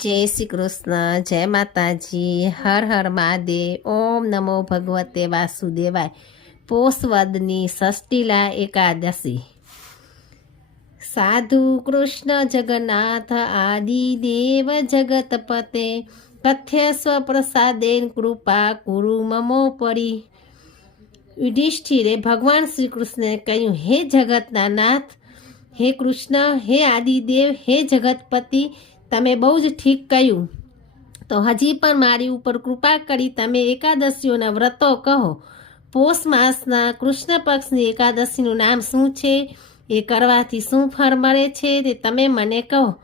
જય શ્રી કૃષ્ણ, જય માતાજી, હર હર મહાદેવ, ઓમ નમો ભગવતે વાસુદેવાય. પોષવદની ષષ્ટીલા એકાદશી. સાધુ કૃષ્ણ જગન્નાથ આદિ દેવ જગતપતે કથ્ય સ્વપ્રસાદેન કૃપા કુરુ મમો પરી. યુધિષ્ઠિરે ભગવાન શ્રી કૃષ્ણે કહ્યું, હે જગતના નાથ, હે કૃષ્ણ, હે આદિદેવ, હે જગતપતિ તમે બહુ જ ઠીક કહ્યું. તો હજી પણ મારી ઉપર કૃપા કરી તમે એકાદશીઓના વ્રતો કહો. પોષ માસના કૃષ્ણ પક્ષની એકાદશીનું નામ શું છે? એ કરવાથી શું ફળ મળે છે તે તમે મને કહો.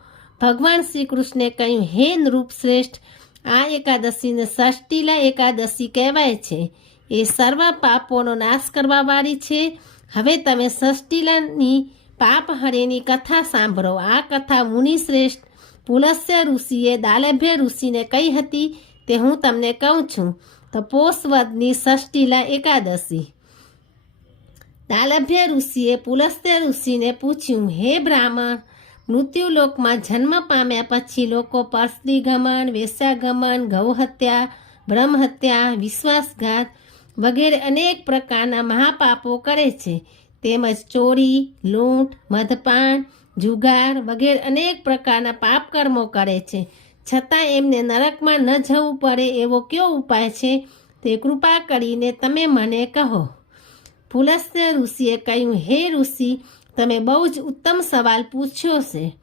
ભગવાન શ્રી કૃષ્ણે કહ્યું, હે નૃપ શ્રેષ્ઠ, આ એકાદશીને ષષ્ટીલા એકાદશી કહેવાય છે. એ સર્વ પાપોનો નાશ કરવાવાળી છે. હવે તમે ષષ્ટીલાની પાપ હરેની કથા સાંભળો. આ કથા મુનિ શ્રેષ્ઠ પુલસ્ય ઋષિએ દાલભ્ય ઋષિને કહી હતી, તે હું તમને કહું છું તો પોષવદની ષષ્ટીલા એકાદશી. દાલભ્ય ઋષિએ પુલસ્ત્ય ઋષિને પૂછ્યું, હે બ્રાહ્મણ, મૃત્યુલોકમાં જન્મ પામ્યા પછી લોકો પરસ્ત્રી ગમન વેશ્યાગમન ગૌહત્યા, બ્રહ્મહત્યા, વિશ્વાસઘાત વગેરે અનેક પ્રકારના મહાપાપો કરે છે. તેમજ ચોરી, લૂંટ મદપાન જુગાર વગેરે અનેક પ્રકારના પાપ કર્મો કરે છે. છતાં એમને નરકમાં ન જવું પડે એવો કયો ઉપાય છે? તે કૃપા કરીને તમે મને કહો. પુલસ્ત્ય ઋષિએ કહ્યું, હે ઋષિ, તમે બહુ જ ઉત્તમ સવાલ પૂછ્યો છે.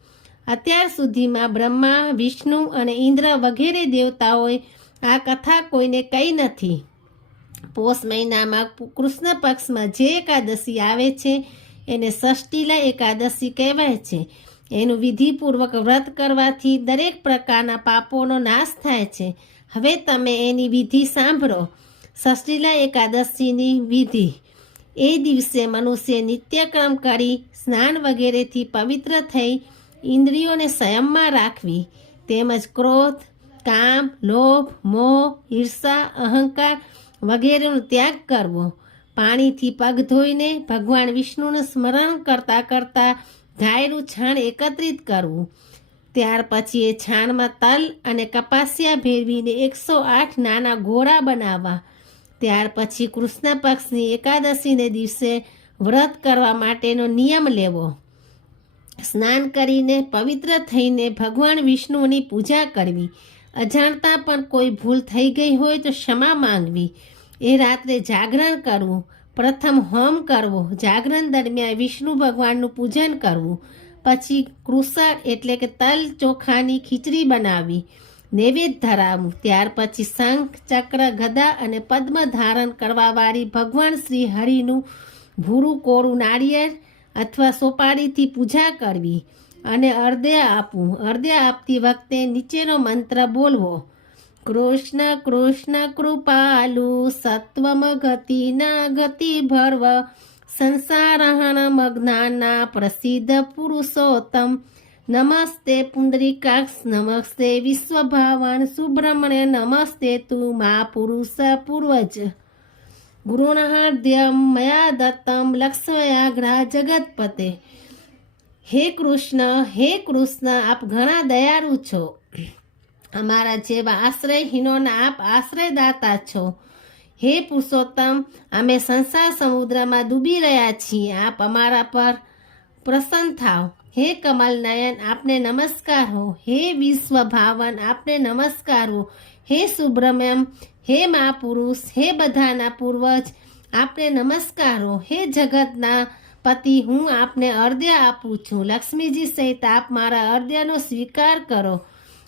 અત્યાર સુધીમાં બ્રહ્મા, વિષ્ણુ અને ઇન્દ્ર વગેરે દેવતાઓએ આ કથા કોઈને કહી નથી. પોષ મહિનામાં કૃષ્ણ પક્ષમાં જે એકાદશી આવે છે એને ષષ્ટીલા એકાદશી કહેવાય છે. એનું વિધિપૂર્વક વ્રત કરવાથી દરેક પ્રકારના પાપોનો નાશ થાય છે. હવે તમે એની વિધિ સાંભળો. ષષ્ટીલા એકાદશીની વિધિ. એ દિવસે મનુષ્ય નિત્યક્રમ કરી સ્નાન વગેરેથી પવિત્ર થઈ ઇન્દ્રિયોને સંયમમાં રાખવી. તેમજ ક્રોધ, કામ, લોભ, મોહ, ઈર્ષા, અહંકાર વગેરેનો ત્યાગ કરવો. પાણીથી પગ ધોઈને ભગવાન વિષ્ણુનું સ્મરણ કરતાં કરતાં ગાયનું છાણ એકત્રિત કરવું. ત્યાર પછી એ છાણમાં તલ અને કપાસિયા ભેળવીને એકસો આઠ નાના ગોળા બનાવવા. ત્યાર પછી કૃષ્ણ પક્ષની એકાદશીને દિવસે વ્રત કરવા માટેનો નિયમ લેવો. સ્નાન કરીને પવિત્ર થઈને ભગવાન વિષ્ણુની પૂજા કરવી. અજાણતા પણ કોઈ ભૂલ થઈ ગઈ હોય તો ક્ષમા માંગવી. એ રાત્રે જાગરણ કરવું, પ્રથમ હોમ કરવો, જાગરણ દરમિયાન વિષ્ણુ ભગવાનનું પૂજન કરવું, પછી કૃષળ એટલે કે તલ ચોખાની ખીચડી બનાવવી, નૈવેદ્ય ધરાવવું, ત્યાર પછી શંખ, ચક્ર, ગદા અને પદ્મ ધારણ કરવાવાળી ભગવાન શ્રી હરિનું ભૂરું, કોરું નાળિયેર અથવા સોપારીથી પૂજા કરવી અને અર્ધ્ય આપવું. અર્ધ્ય આપતી વખતે નીચેનો મંત્ર બોલવો. કૃષ્ણ કૃષ્ણ કૃપાલુ, સત્વમ ગતિ ભર્વ સંસારહણ મગ્નાના પ્રસિદ્ધ પુરુષોત્તમ. નમસ્તે પુંડરીકાક્ષ, નમસ્તે વિશ્વભાવન સુબ્રમણ્ય, નમસ્તે તું મા પુરુષ પૂર્વજ. ગુરુણહાર્દ્યમ મયા દત્તમ લક્ષ્મયાગ્રા જગતપતે. હે કૃષ્ણ હે કૃષ્ણ, આપ ઘણા દયાળુ છો. અમારા જેવા આશ્રયહીનોના આપ આશ્રયદાતા છો. હે પુરુષોત્તમ, અમે સંસાર સમુદ્રમાં ડૂબી રહ્યા છીએ. આપ અમારા પર પ્રસન્ન થાવ હે કમલ નયન, આપને નમસ્કાર હો. હે વિશ્વ ભાવન, આપને નમસ્કાર હો. હે સુબ્રહ્મણ્યમ હે મા પુરુષ હે બધાના પૂર્વજ, આપને નમસ્કાર હો. હે જગતના પતિ, હું આપને અર્ધ્ય આપું છું. લક્ષ્મીજી સહિત આપ મારા અર્ધ્યનો સ્વીકાર કરો.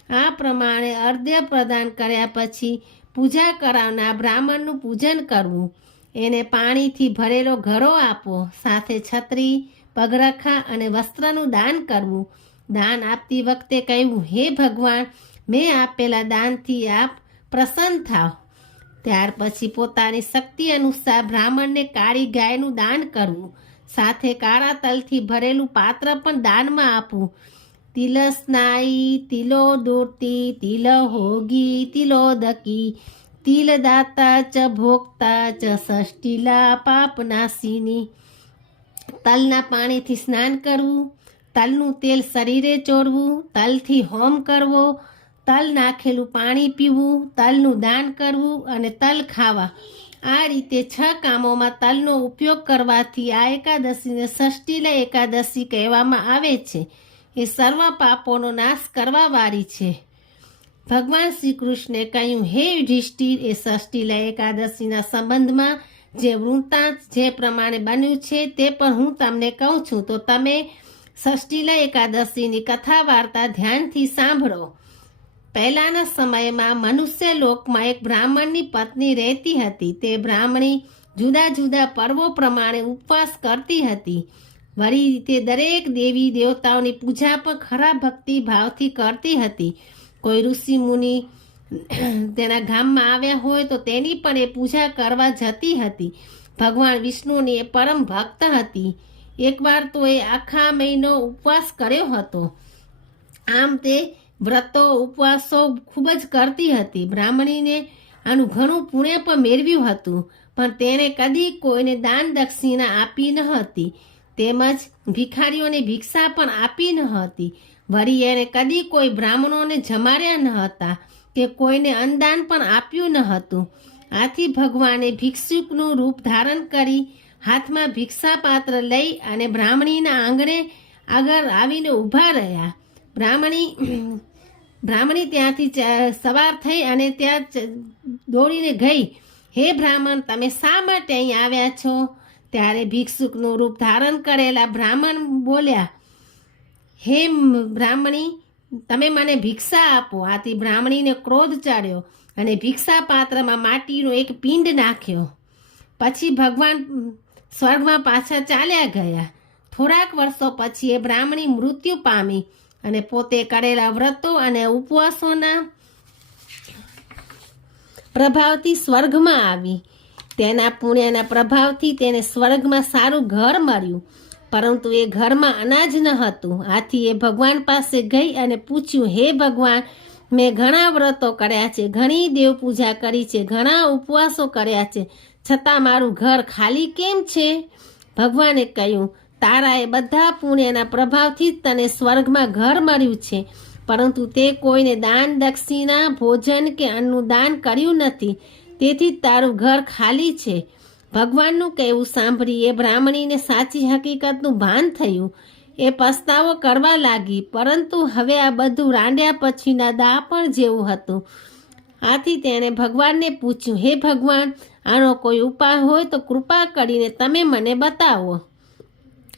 આ પ્રમાણે અર્ધ્ય પ્રદાન કર્યા પછી પૂજા કરાવનાર બ્રાહ્મણનું પૂજન કરવું. એને પાણીથી ભરેલો ઘરો આપવો, સાથે છત્રી, પગરખા અને વસ્ત્રનું દાન કરવું. દાન આપતી વખતે કહેવું હે ભગવાન, મેં આપેલા દાનથી આપ પ્રસન્ન થાવ. ત્યાર પછી પોતાની શક્તિ અનુસાર બ્રાહ્મણને કાળી ગાયનું દાન કરવું. સાથે કાળા તલથી ભરેલું પાત્ર પણ દાનમાં આપવું. તિલ સ્નાયી તિલો દોરતી તિલ હોગી તિલોદકી તિલ દાતા ચ ભોગતા ચ ષષ્ટીલા પાપનાશીની તલના પાણીથી સ્નાન કરવું, તલનું તેલ શરીરે ચોરવું, તલથી હોમ કરવો, તલ નાખેલું પાણી પીવું, તલનું દાન કરવું અને તલ ખાવા। આ રીતે છ કામોમાં તલનો ઉપયોગ કરવાથી આ એકાદશીને ષષ્ઠીલા એકાદશી કહેવામાં આવે છે। એ સર્વ પાપોનો નાશ કરવા વાળી છે. ભગવાન શ્રી કૃષ્ણે કહ્યું, હે યુધિષ્ઠિર, એ ષષ્ઠીલા એકાદશીના સંબંધમાં જે વૃત્તાંત જે પ્રમાણે બન્યું છે તે પણ હું તમને કહું છું. તો તમે ષષ્ઠીલા એકાદશીની કથા વાર્તા ધ્યાનથી સાંભળો. પહેલાના સમયમાં મનુષ્ય લોકમાં એક બ્રાહ્મણની પત્ની રહેતી હતી. તે બ્રાહ્મણી જુદા જુદા પર્વો પ્રમાણે ઉપવાસ કરતી હતી. વળી તે દરેક દેવી દેવતાઓની પૂજા પણ ખરા ભક્તિ ભાવથી કરતી હતી. કોઈ ઋષિ મુનિ તેના ગામમાં આવ્યા હોય તો તેની પણ એ પૂજા કરવા જતી હતી. ભગવાન વિષ્ણુની એ પરમ ભક્ત હતી. એકવાર તો એ આખા મહિનો ઉપવાસ કર્યો હતો. આમ તે વ્રતો, ઉપવાસો ખૂબ જ કરતી હતી. બ્રાહ્મણીને આનું ઘણું પુણ્ય પણ મેળવ્યું હતું, પણ તેણે કદી કોઈને દાન દક્ષિણા આપી ન હતી. તેમજ ભિખારીઓને ભિક્ષા પણ આપી ન હતી. વળી એણે કદી કોઈ બ્રાહ્મણોને જમાડ્યા ન હતા કે કોઈને અન્નદાન પણ આપ્યું ન હતું. આથી ભગવાને ભિક્ષુકનું રૂપ ધારણ કરી હાથમાં ભિક્ષા પાત્ર લઈ અને બ્રાહ્મણીના આંગણે આગળ આવીને ઊભા રહ્યા. બ્રાહ્મણી બ્રાહ્મણી ત્યાંથી સવાર થઈ અને ત્યાં દોડીને ગઈ. હે બ્રાહ્મણ, તમે શા માટે અહીં આવ્યા છો? ત્યારે ભિક્ષુકનું રૂપ ધારણ કરેલા બ્રાહ્મણ બોલ્યા, હે બ્રાહ્મણી, તમે મને ભિક્ષા આપો. આથી બ્રાહ્મણીને ક્રોધ ચડ્યો અને ભિક્ષા પાત્રમાં માટીનો એક પિંડ નાખ્યો. પછી ભગવાન સ્વર્ગમાં પાછા ચાલ્યા ગયા. થોડાક વર્ષો પછી એ બ્રાહ્મણી મૃત્યુ પામી અને પોતે કરેલા વ્રતો અને ઉપવાસોના પ્રભાવથી સ્વર્ગમાં આવી. તેના પુણ્યના પ્રભાવથી તેને સ્વર્ગમાં સારું ઘર મળ્યું. પરંતુ એ ઘરમાં અનાજ ન હતું. આથી એ ભગવાન પાસે ગઈ અને પૂછ્યું, હે ભગવાન, મેં ઘણા વ્રતો કર્યા છે, ઘણી દેવ પૂજા કરી છે, ઘણા ઉપવાસો કર્યા છે. છતાં મારું ઘર ખાલી કેમ છે? ભગવાને કહ્યું, તારા એ બધા પુણ્યના પ્રભાવથી જ તને સ્વર્ગમાં ઘર મળ્યું છે. પરંતુ તે કોઈને દાન દક્ષિણા, ભોજન કે અન્નનું દાન કર્યું નથી. તેથી તારું ઘર ખાલી છે. ભગવાનનું કહેવું સાંભળી એ બ્રાહ્મણીને સાચી હકીકતનું ભાન થયું. એ પસ્તાવો કરવા લાગી, પરંતુ હવે આ બધું રાંડ્યા પછીના દાપણ જેવું હતું. આથી તેણે ભગવાનને પૂછ્યું, હે ભગવાન, આનો કોઈ ઉપાય હોય તો કૃપા કરીને તમે મને બતાવો.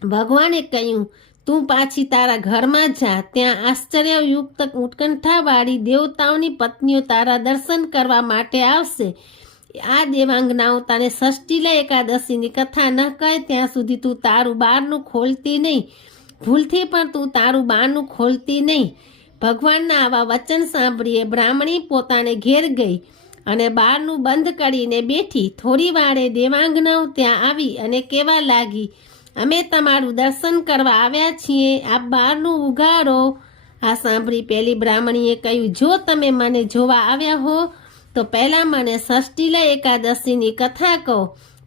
ભગવાને કહ્યું તું પાછી તારા ઘરમાં જા. ત્યાં આશ્ચર્યયુક્ત ઉત્કંઠાવાળી દેવતાઓની પત્નીઓ તારા દર્શન કરવા માટે આવશે. આ દેવાંગનાઓ તારે ષષ્ઠીલા એકાદશીની કથા ન કહે ત્યાં સુધી તું તારું બારનું ખોલતી નહીં. ભૂલથી પણ તું તારું બારનું ખોલતી નહીં. ભગવાનના આવા વચન સાંભળીએ બ્રાહ્મણી પોતાને ઘેર ગઈ અને બારનું બંધ કરીને બેઠી. થોડી વારે દેવાંગનાઓ ત્યાં આવી અને કેવા લાગી અમે તમારું દર્શન કરવા આવ્યા છીએ. આ બારનું ઉગાડો આ સાંભળી પેલી બ્રાહ્મણીએ કહ્યું, જો તમે મને જોવા આવ્યા હો, તો પહેલાં મને ષષ્ઠીલા એકાદશીની કથા કહો.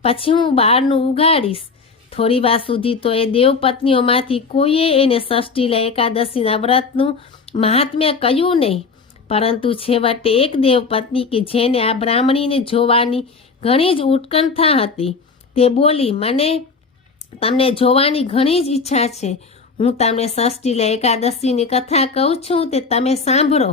પછી હું બારનું ઉગાડીશ થોડી વાર સુધી તો એ દેવપત્નીઓમાંથી કોઈએ એને ષષ્ઠીલા એકાદશીના વ્રતનું મહાત્મ્ય કહ્યું નહીં. પરંતુ છેવટે એક દેવપત્ની કે જેને આ બ્રાહ્મણીને જોવાની ઘણી જ ઉત્કંઠા હતી, તે બોલી, મને તમને જોવાની ઘણી જ ઈચ્છા છે. હું તમને ષષ્ઠીલા એકાદશીની કથા કહું છું, તે તમે સાંભળો.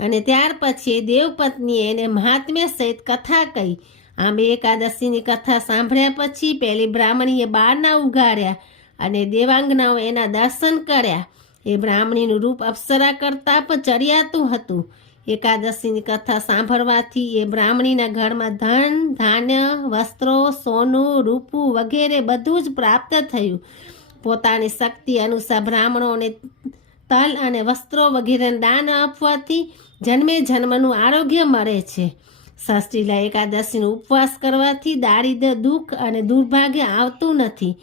અને ત્યાર પછી દેવપત્નીએ એને મહાત્મ્ય સહિત કથા કહી. આમ એકાદશીની કથા સાંભળ્યા પછી પેલી બ્રાહ્મણીએ બારના ઉગાડ્યા અને દેવાંગનાઓ એના દર્શન કર્યા. એ બ્રાહ્મણીનું રૂપ અપ્સરા કરતાં પણ ચડિયાતું હતું. એકાદશીની કથા સાંભળવાથી એ બ્રાહ્મણીના ઘરમાં ધન, ધાન્ય, વસ્ત્રો, સોનું, રૂપું વગેરે બધું જ પ્રાપ્ત થયું. પોતાની શક્તિ અનુસાર બ્રાહ્મણોને તલ અને વસ્ત્રો વગેરેને દાન આપવાથી જન્મે જન્મનું આરોગ્ય મળે છે. ષષ્ઠીલા એકાદશીનો ઉપવાસ કરવાથી દારિદ્ર દુઃખ અને દુર્ભાગ્ય આવતું નથી.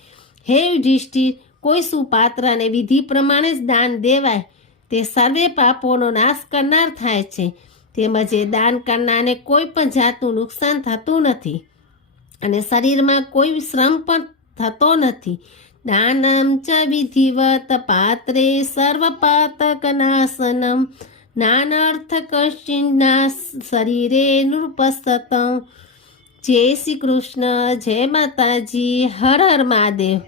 હે યુધિષ્ઠિર, કોઈ સુપાત્ર અને વિધિ પ્રમાણે જ દાન દેવાય. તે સર્વે પાપોનો નાશ કરનાર થાય છે. તેમજ એ દાન કરનારને કોઈ પણ જાતનું નુકસાન થતું નથી. અને શરીરમાં કોઈ શ્રમ પણ થતો નથી. દાનમ ચ વિધિવત પાત્રે સર્વપાતક નાશનમ. નાનર્થ કશ્ચિના શરીરે નૃપસ્તતં જય શ્રી કૃષ્ણ, જય માતાજી, હર હર મહાદેવ.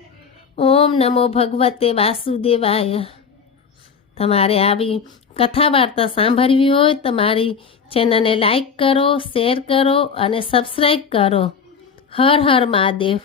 ઓમ નમો ભગવતે વાસુદેવાય. તમારે આવી કથા વાર્તા સાંભળવી હોય તો મારી ચેનલને લાઈક કરો, શેર કરો અને સબસ્ક્રાઈબ કરો. હર હર મહાદેવ.